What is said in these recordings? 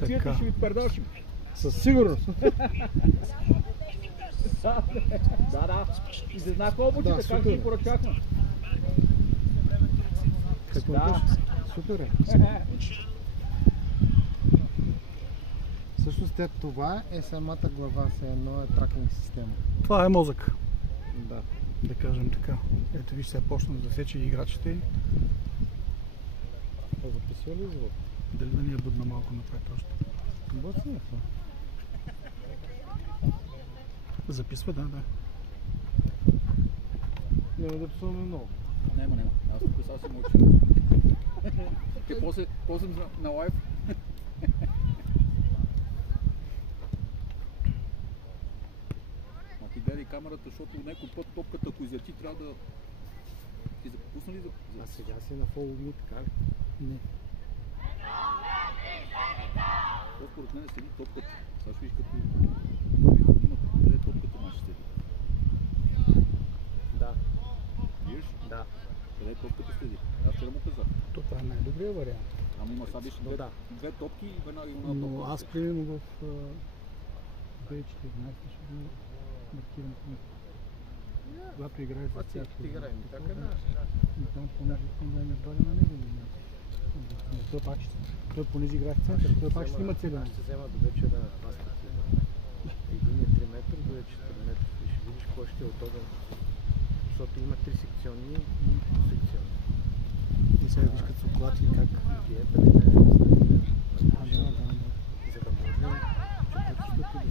мацията и ще ви пердашим. Със сигурност. Да. И да знае какво обучите, как ще ги поръчахме. Какво да. Супер е. Всъщност това е самата глава, все едно е тракинг система. Това е мозък. Да. Да кажем така. Ето виж, сега почна да засече играчите. Записва ли звук? Дали да ни е будна малко напред още? Бъцна е това. Записва, да. Няма да псуваме много. Няма. Аз тук сега си мълча. После съм на лайв. А ти гледай камерата, защото някой път топката, ако изяти, трябва да... Ти запусна ли за... А сега си на follow me, така ли? Не. То според мен седи топката. Сега ще виж като... Има къде топката наша седи. Да. Виж? Да. Къде топката седи? Аз вчера му казах. Това е най-добрият вариант. Ама има сега виж две топки и веднага има една топка. Но аз примерно в 2014 ще го маркирам. Когато играе с тях. Ти играем, така да. И там понеже искам да не бъде на него. Той пак ще... Той понеже играе в център, той пак ще има цели. Ще взема до вечера паспорти. Един е 3 метра, другия е 4 метра. И ще видиш кой ще е удобен. Защото има 3 секционни и секционни. И сега виж като се оклати как... Диета ли не е? Да. За да може чупачеството да стои.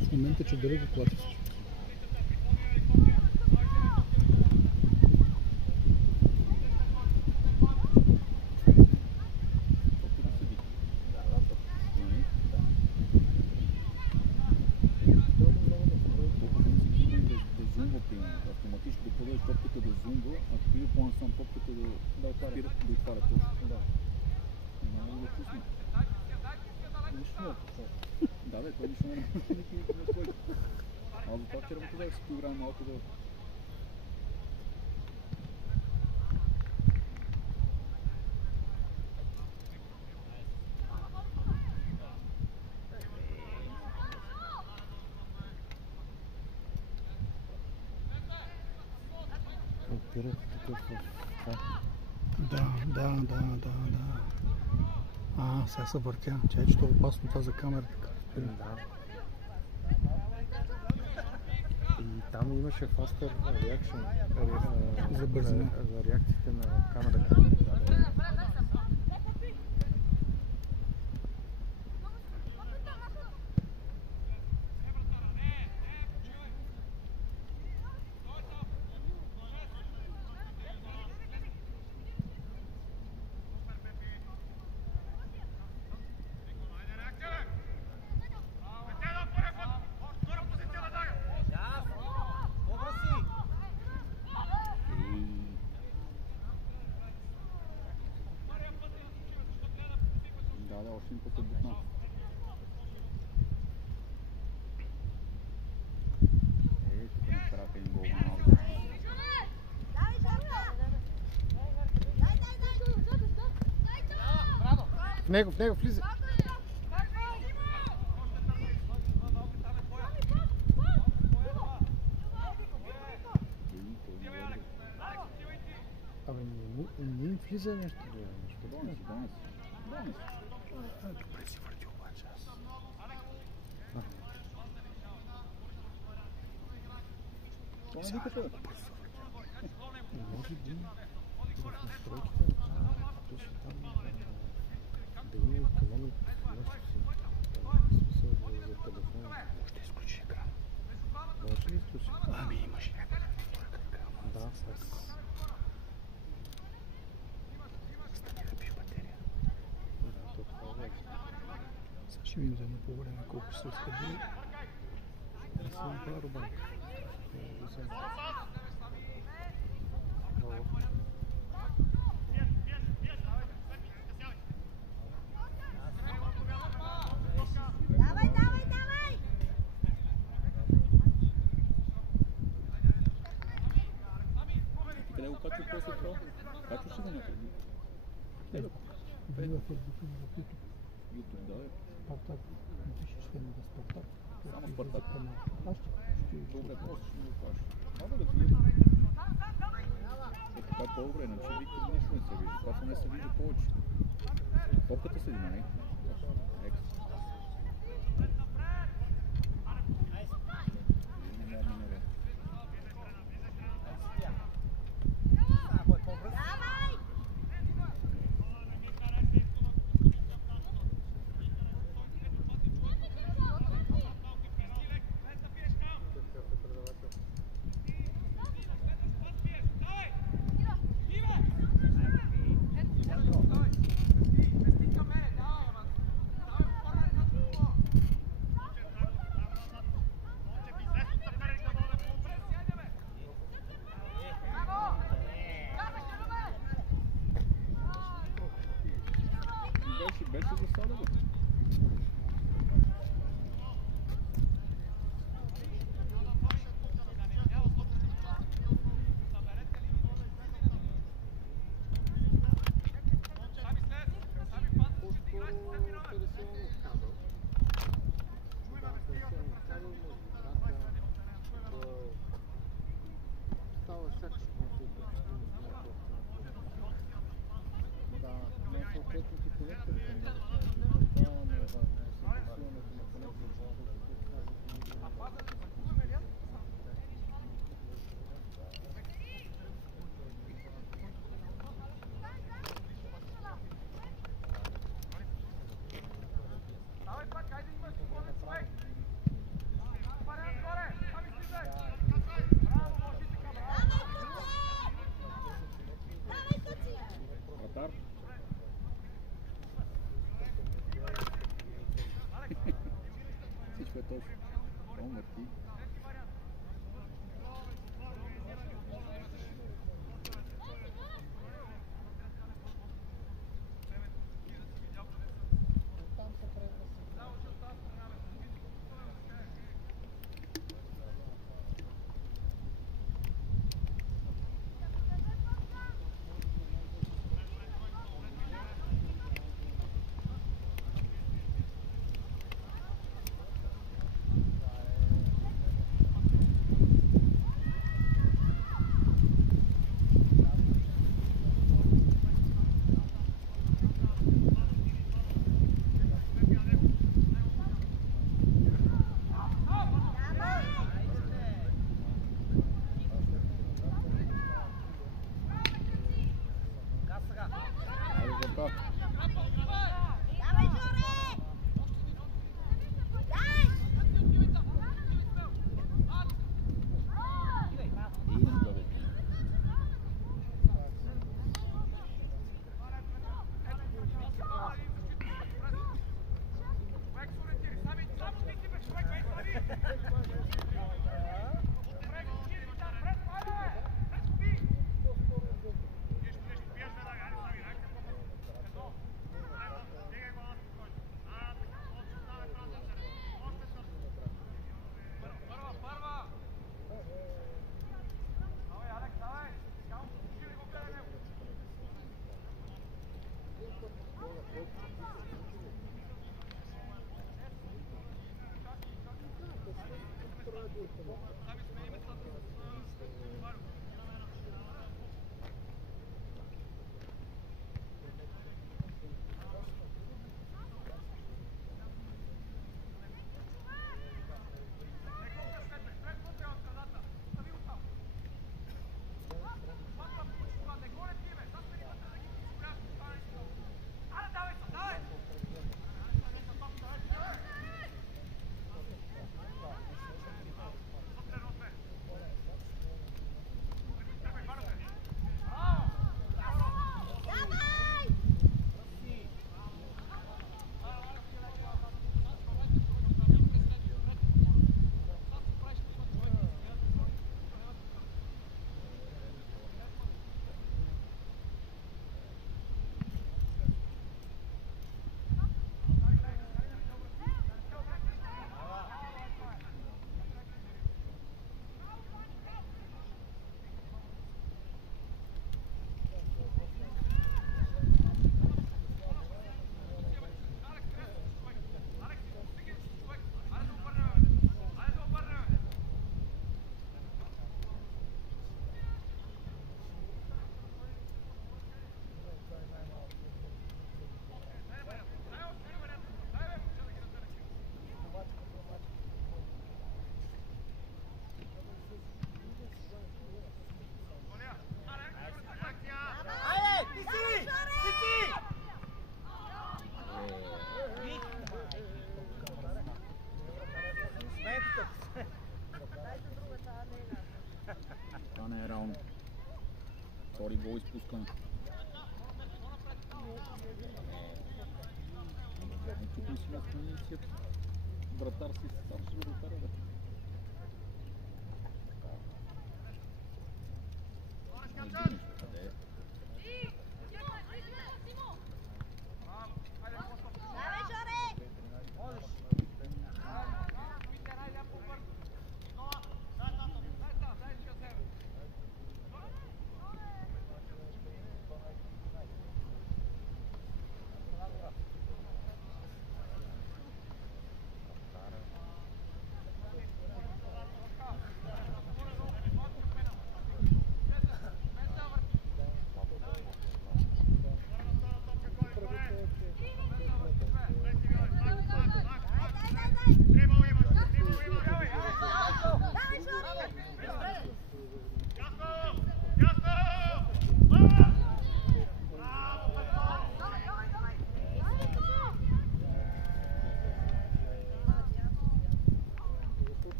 В момента, че дали го клати всичко. Автоматично да подадеш топката да зумва, а при по-насам топката да отваря точно. Да. Много да пусне. Нищо не е. Да, той нищо не е на твой. Аз за това вчера му казах, си поиграем малко да... Опирате такъв в това. Да. Сега се въртя. Чай, че това е опасно това за камерата. Да. И там имаше faster reaction за бързина. За реакциите на камерата. Да, още един път е бутна. Тук не караха един гол на малко. В него влиза. Абе, не им влиза нещо. Донеси. Добре си върти обаче аз. Това не викате. Може би в настройките точно там да има економик нещо си. Смисъл за телефона. Може да изключи екран. Може ли изключи? Ами имаш някаква настройка екран. Да, с... Стани да пиш батерия. Да, това е. Сега ще видим за едно по време колко ще се изкъде. Аз съм паробанк. Къде го качваш? какво се това? Качваш ли за някъде? Видео Фейсбук в YouTube. YouTube, да, бе. Спартак. Напишеш темата Спартак. Само Спартак. Аз ще Добре, после ще ми го кажеш. Мога да гледам. Е, така е по-добре, иначе Виктор нищо не се вижда. Това не се вижда повече. Топката седи, нали? Екс. Беше за сада, бе. Всичко е точно. О, мърти. Много изпускане. Тук не си на комисията. Вратар си, старши вратаря, да.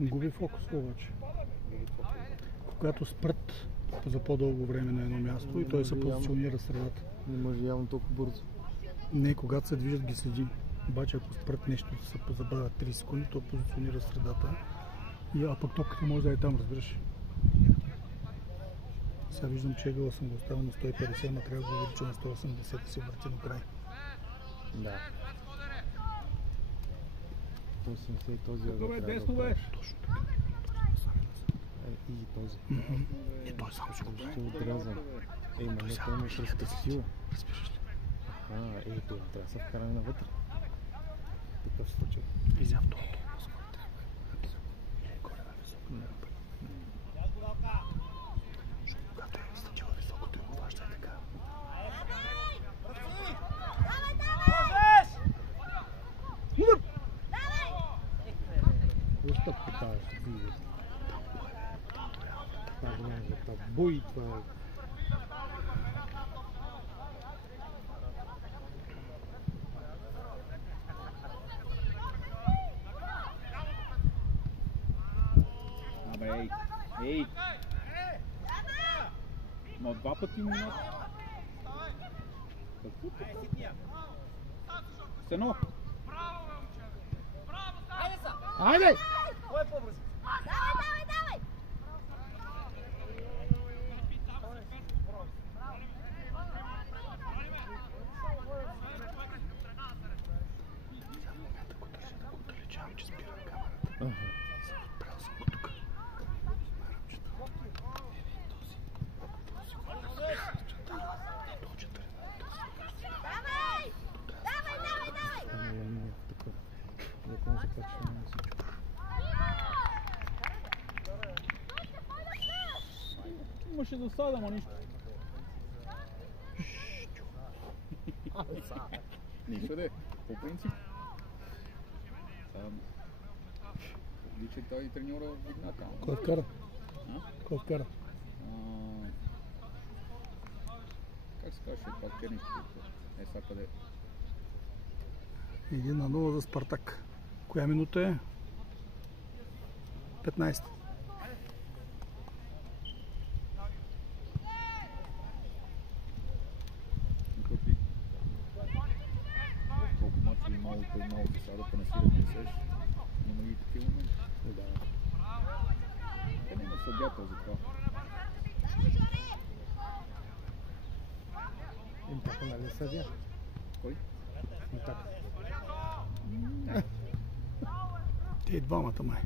Губи фокус обаче. Когато спрат за по-дълго време на едно място и той се позиционира средата. Не може явно толкова бързо. Не, когато се движат ги следи. Обаче ако спрат нещо да се забавят 3 секунди, то позиционира средата. А пък топката може да е там, разбираш. Сега виждам, че ъгъла съм го оставил на 150, но трябва да го увелича на 180 и се върти до край. Да. 180 и този ъгъл трябва да оправиш. Точно така. И този. И той само си го прави. Ще отрязан. Ей, ма не, той ме разкъсил. Разбираш ли? Аха, това трябва да се вкараме навътре. Такъв случай. Изя в долу. Или горе на високо. Защото когато е стъчила високо, той го плаща така. Просто потаваш, видиш. Това няма за това бой, това... Абе, ей! Ма 2 пъти минат. Сено! Айде! Кой е по-бърз? Давай! Отличавам, че спирам камерата. Правил съм го тук. Имаше засада, ма нищо. Нищо де, по принцип. Личи той треньора видна там. Кой вкара? Кой вкара? Как се каже това черничко? Сега къде? 1-0 за Спартак. Коя минута е? 15. Колко мача и малко сега да пенесира да несеш. Има и такива моменти. Да. Те няма съдята за това. Импака нали съдя? Кой? Импака. Те и двамата май.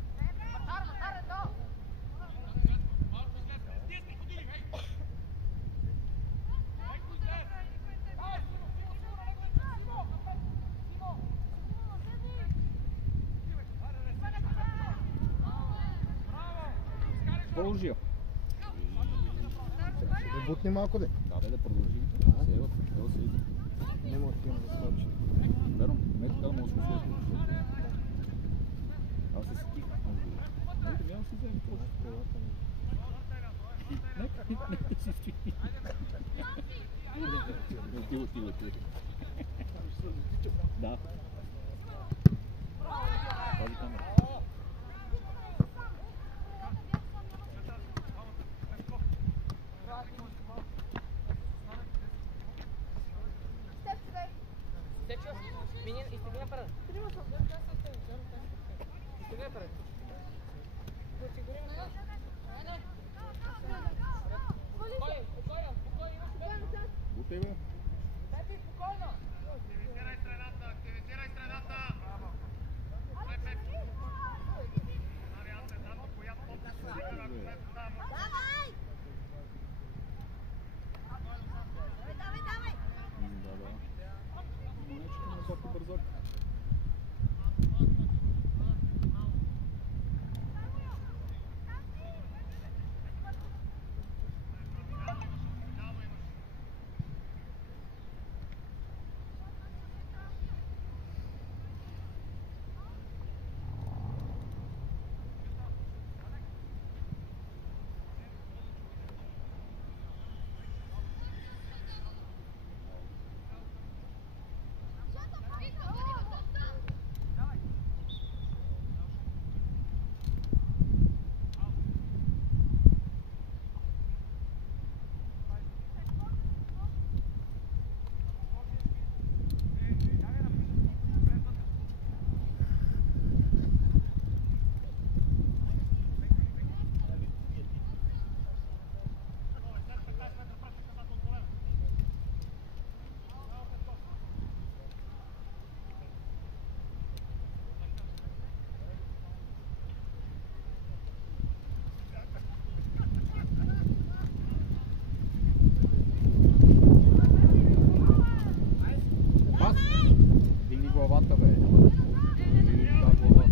Продължи. Ще да бутне малко де. Да продължи. Сега се иди. Няма от тема да скочи. Верно, не така да му се случи. Аз се сетих. Ето, няма си вземи какво ще колата. Нека си стои. Отива. Да. Пази камера. Бутай, бе. Бързак. Главата, бе. Да, глава.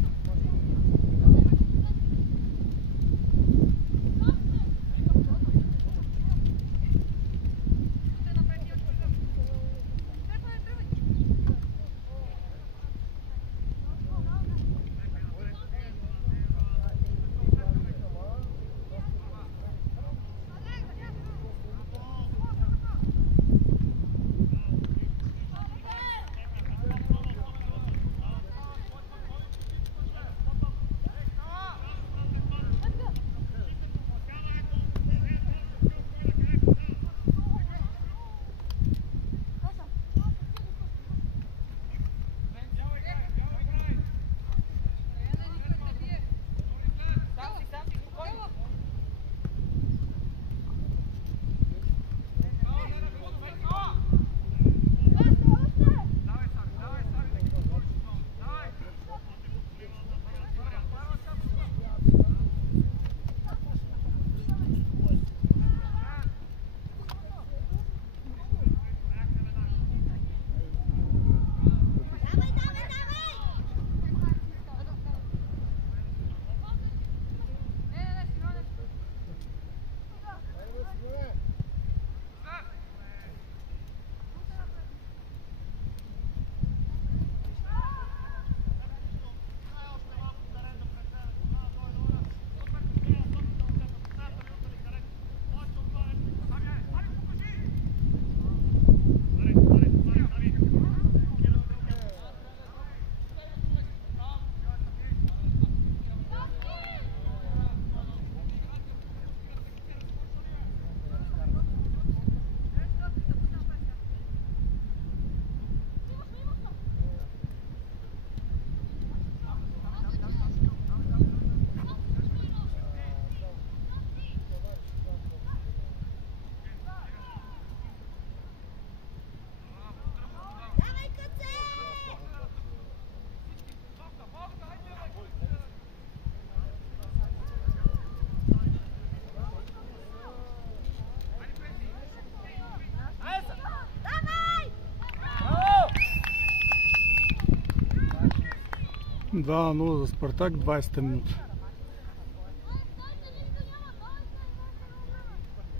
Да, 0 за Спартак, 20 минута.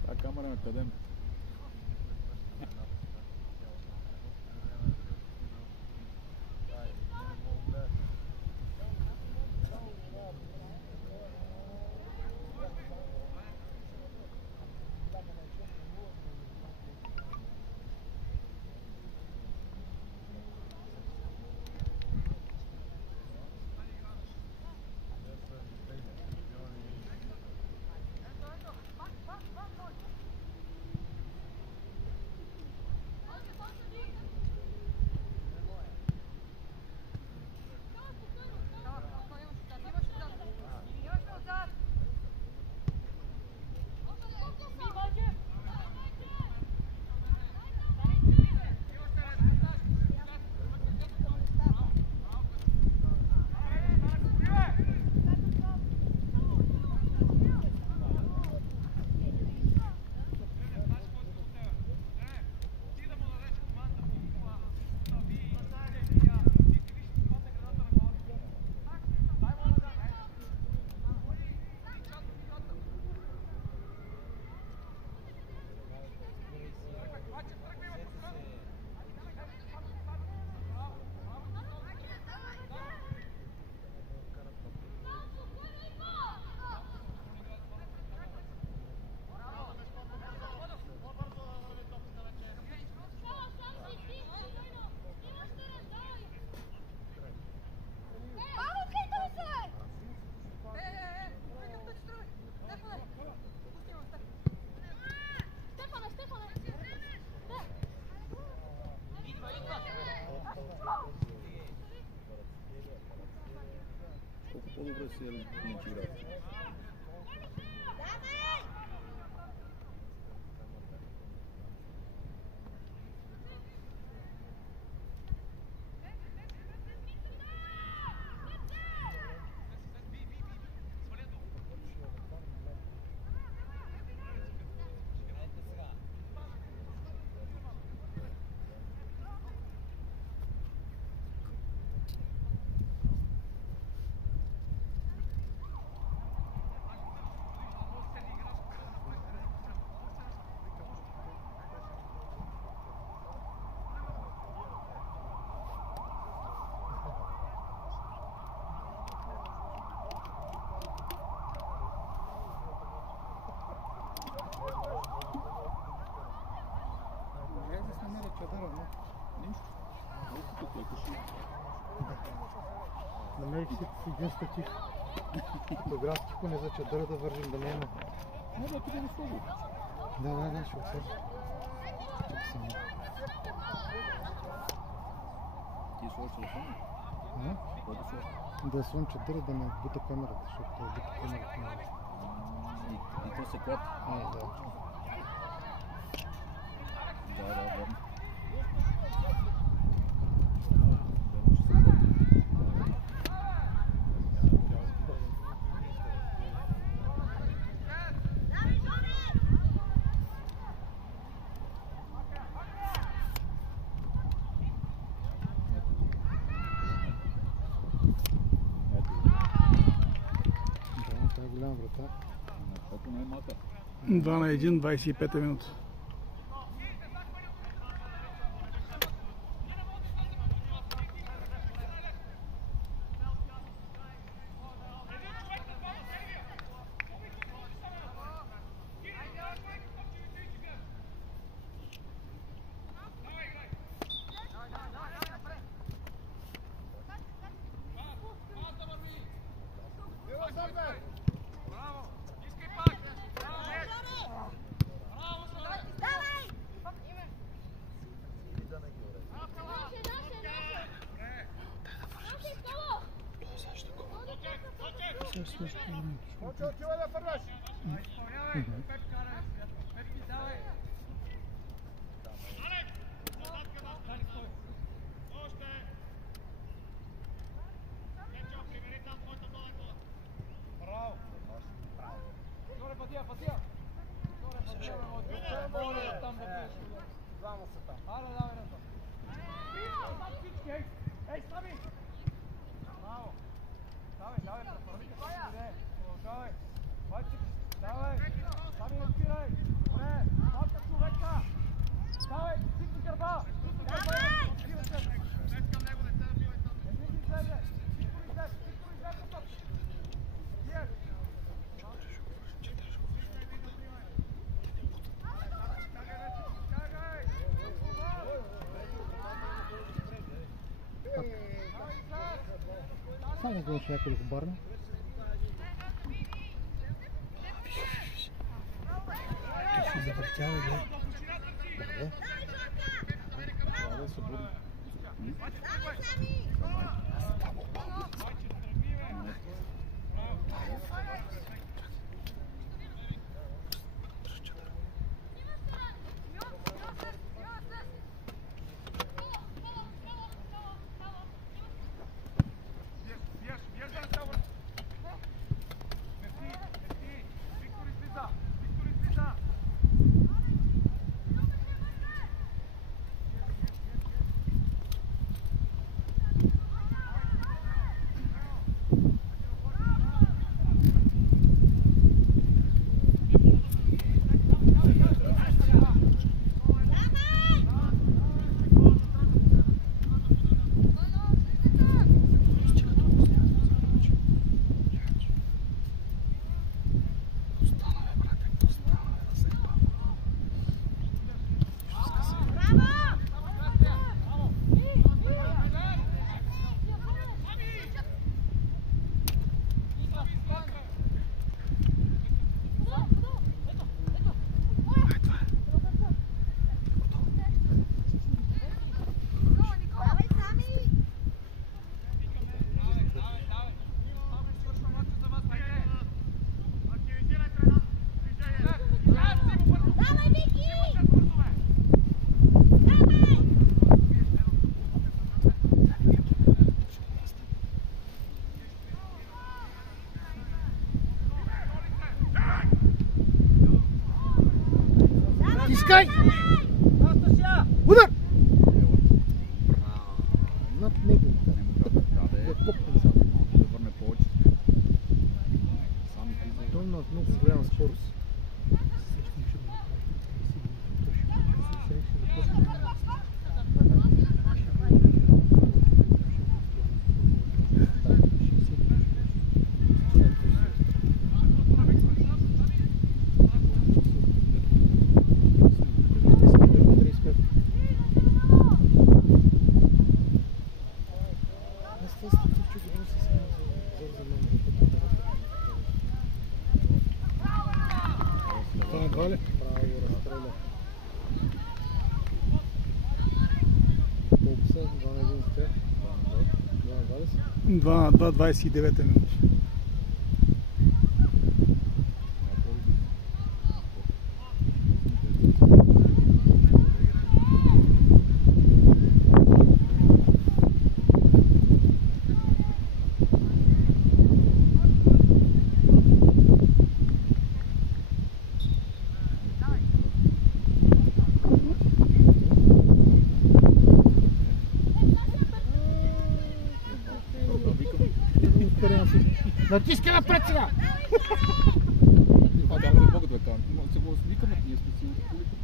Та камера на къде? да се ориентира. Намерих си един статив. Фотографски поне за чадъра да вържим, да няма. Може да ти го сложи. Да, ще отворя. Тук съм. Ти сложи телефона? Какво да сложи? Да слон чадъра, да ме бута камерата, защото е бута камерата. И то се клати? Да. Да, верно. Голяма врата. 2-1, 25 минута. Само го ще някой да го барне. Той ще завъртява, бе. Да се буди. Давай, Вики! Давай! Тискай! Удар! Над него. Не можа да даде. Попна само. Да върне повече. Сам влиза. Той има много голяма скорост. Това е два ли? Право разстреля. Колко са? 2 на 1 сте? 2 на 20? 2 на 2, 29 минути. Натискай напред сега! Да, не мога да кажа. Се го викаме, ние сме си от колите.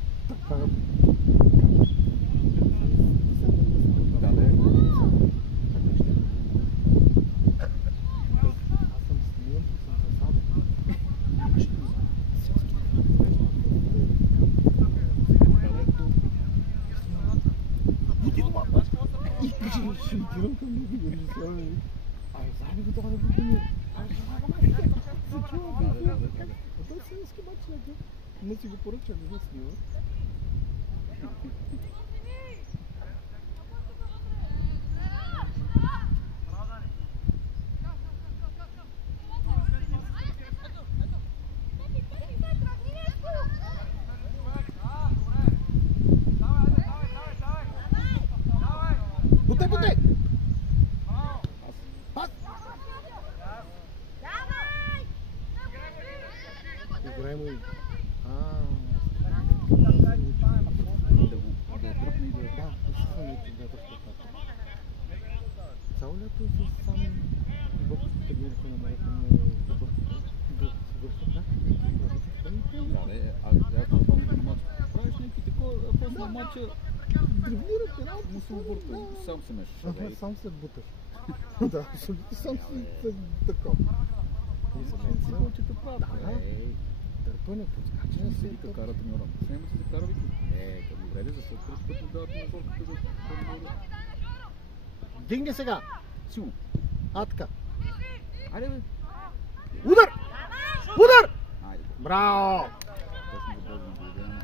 Да, не. Аз съм сниман и съм засаден. Ще отивам към него, режисьора. Ай, заби го това да го видим. Ай, се чува. А той си иска мач на това. Не си го поръча да го снима. Бутай, бутай! Пак! Играй му и... Да я дръпне и да... Да, усилването да точно така. Цяло лято с само въпреки тренирахме на маратон да свършат Да, не, аз това помня на матч. Правиш някакви такова, а после на матча древнират една му се обърта и сам се мешаш. Ага, сам се буташ. Да, абсолютно сам се такова. Си повечето правят. Да, търпане, подскачане Не се се вика кара треньора. Снема се закара вика. Добре ли, защото през път му дават на зорката да треньора. Дигни сега! Силно. Атка! Айде бе. Удар! Удар! Айде бе. Браво! Точно го бъдем благодаря.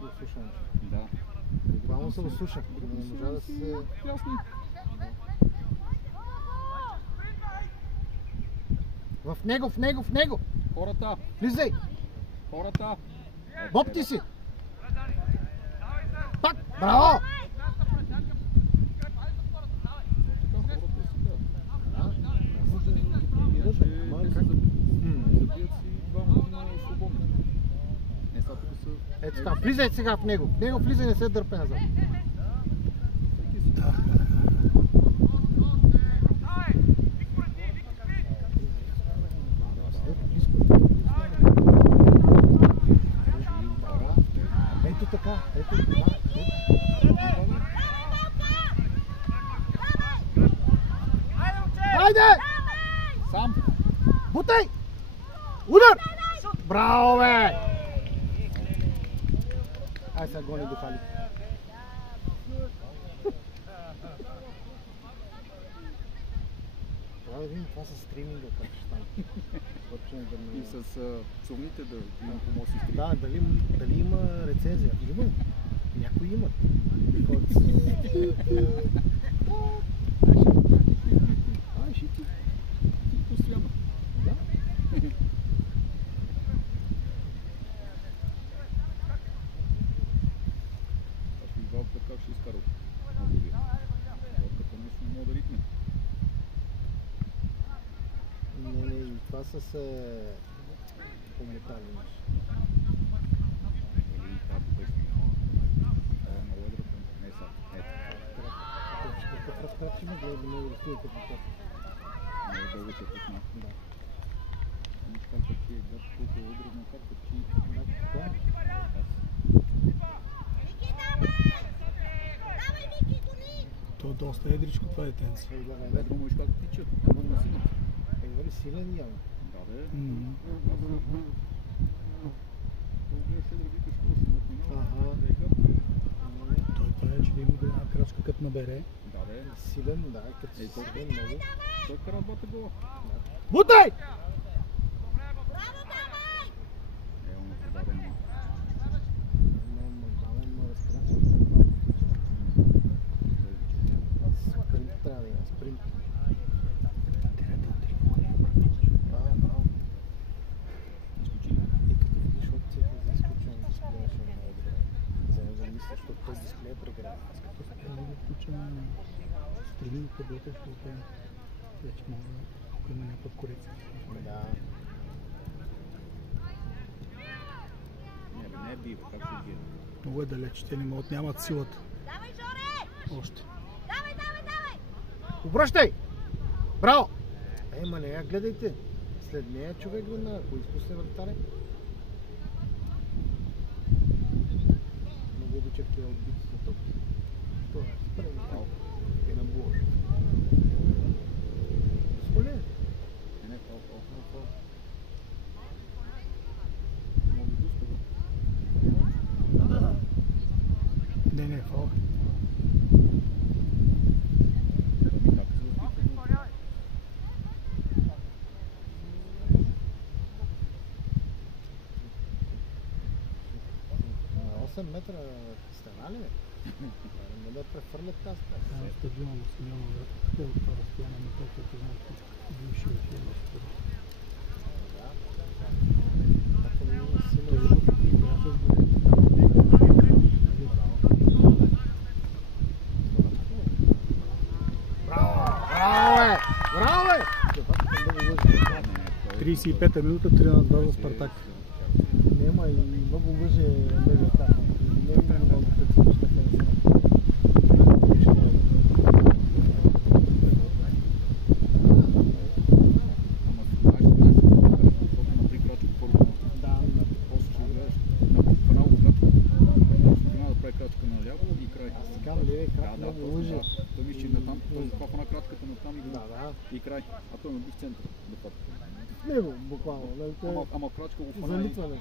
Се слушам. Да. Буквално се слушам. Не можа да се... Ясни. В него, в него, в него! Хората. Влизай! Хората. Бопти си! Пак! Браво! Ето така, влизай сега в него. В него влизай, не се дърпе назад. Ето така, ето това. Хайде! Сам. Бутай! Удар! Браво, бе! Ай сега гони до Халид. Трябва да видим това с стриминга, как ще стане. И с цумните да имам помощни стрим. Да, дали има рецензия? Има. Някои имат. Ай, ще ти постоянно. Да. как ще изкара много ви. Като нещо не мога да ритне. Не, и това са се помотали нещо. Или тази песни, това е много едрата. Не са, ето. Като разкрачим, да много да стои като това. Много дълго се пусна. Да. Виж как ти е глед, колко е удрено, как ти Да, какво? То е доста едричко това детенце. Ведро му виж как тича, да бъде насинат. Дали силен явно. Да, бе. Това е седра, викаш, какво си отминава. Той прави, че да има една крачка като набере. Да, бе. Силен, да, като си силен много. Той кара двата гола. Бутай! Му подаден. Спринт трябва да има, спринт. И като видиш опцията за изключване на дисплея, ще е много добре. За да мисля, защото този дисплей е прегрява. Като спрели да включим стрели до където, защото вече мога да има някаква корекция. Да. Не е бива, как ще бива? Много е далеч, те не могат, нямат силата. Давай, Жоре! Още. Давай! Обръщай! Браво! Ма не я гледайте. След нея човек веднага, ако изпусне вратаря. Много обичах тия отбити за топки. Това е спрем малко. И на була. Сколе? Не, фал. Много густо. Не, фал. На 8 метра стена ли? Не да префърлят тази стена. Стадион, да, от това разстояние на толкова знаете, бивши в едно според. Ако не има сила, Той жълти играча с Браво, бе! 35-та минута, 3-2 за Спартак. Нема и много лъже левията. Не е много специфична фенсина. Ама знаеш, на три крачки първо. Да, После ще гледаш на право крачка. Трябва да прави крачка наляво и край. аз така левия крак много лъже. Той мисля, че натам, той запафа на кратката натам Да. и край. А той наби в центъра. Него, буквално. Ама крачка го хвана и Залитване.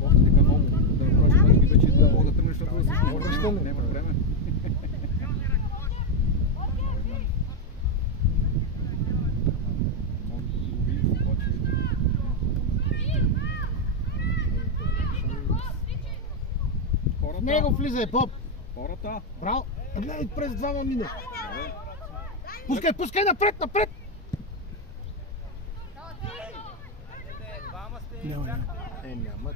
кофти така много. Да направиш крачки вече да мога да тръгнеш, защото да се Връщане. няма време. Може да си го видиш, обаче. В него влизай, Боб! Хората. Браво! Гледай, през двама мине. Добре. Пускай напред! Няма. Няма.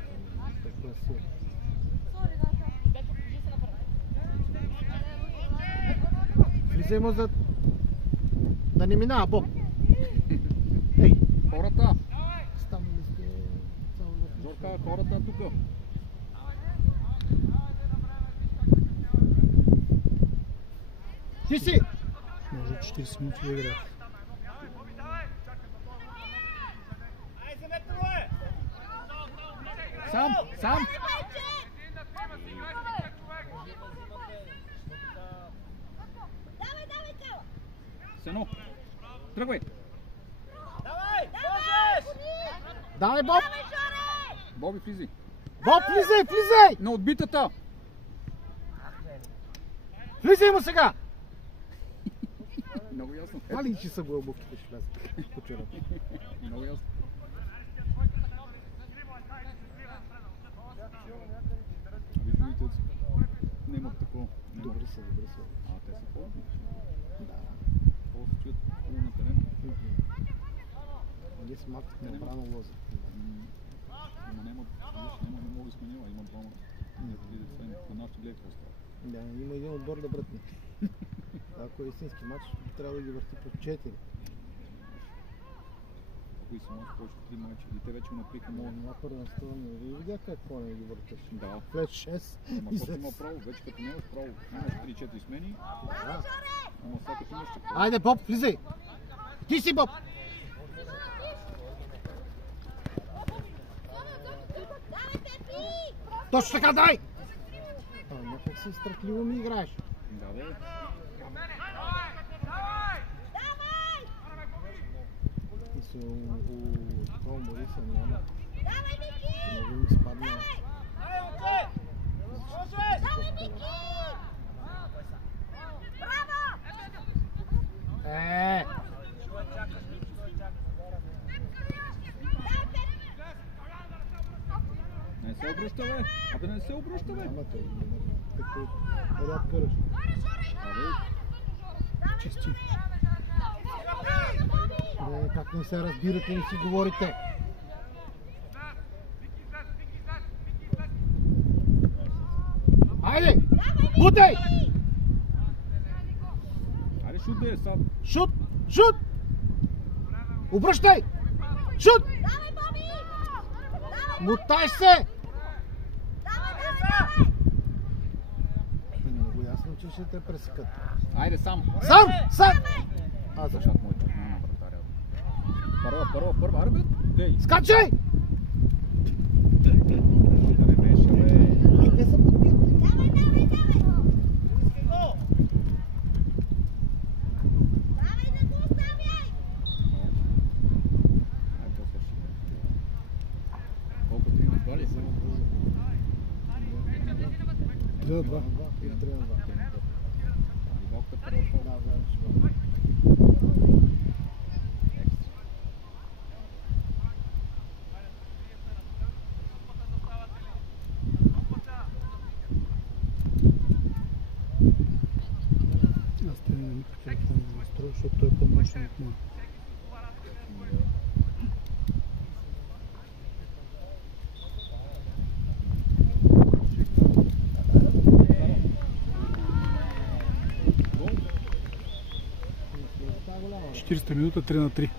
Такова си. Влизай му за... Да не минава, Боб. Ей, Хората. стам ли сте... Жорка, хората тук. Ти си! Може 40 минути да играят. Сам. Давай, Кала! Сено. Тръгвай. Давай, Боб! Давай, Жоре! Боби, влизай. Боб, влизай! На отбитата. Влизай му сега! Много ясно. Мали, че са го обувките ще влязат. Почерът. Много ясно. Виж другите нямат такова. Добри са. А, те са по-добри. Да. По-се чуят хубаво на терена. Ние смакът на брано лоза. Ама няма, не мога да сменила, има двама. Не, 3 деца, на нашите гледа какво става. Да, има един отбор да брътне. Ако е истински матч, трябва да ги върти по 4. Кои са може повече от 3 мача и те вече го наприха много. На първенство не видя какво не ги върташ. Да. След 6 Ама просто има право, вече като нямаш право, имаш 3-4 смени, Да. ама сега като имаш право. Айде, Боб, влизай! Ти си, Боб! Точно така, дай! Някак си страхливо ми играеш. Да, бе. И се това Мориса няма. Много ми спадна. Не се обръща, бе. Абе, не се обръща, бе. Няма той, като ряд кърш. Абе, Чисти. Как не се разбирате, не си говорите. Айде! Бутай! айде шут, бе, сам. Шут! Шут! Обръщай! Шут! Мутай се! Много ясно, че ще те пресекат. Айде сам. Сам! Сам! Аз Защото му е чудно на вратаря. Първа, аре, бе. Дей. Скачай! Да не беше, бе. И те са подбирани. Ай, то свърши, бе. Колко 3 на 2 ли са? 3 на 2. Или 3 на 2. Малко е първа шоу. Да, знаем, че това. Аз те не ми телефон да настроя, защото той е по-мощен от моя. Това е голяма. 40 минута, 3 на 3.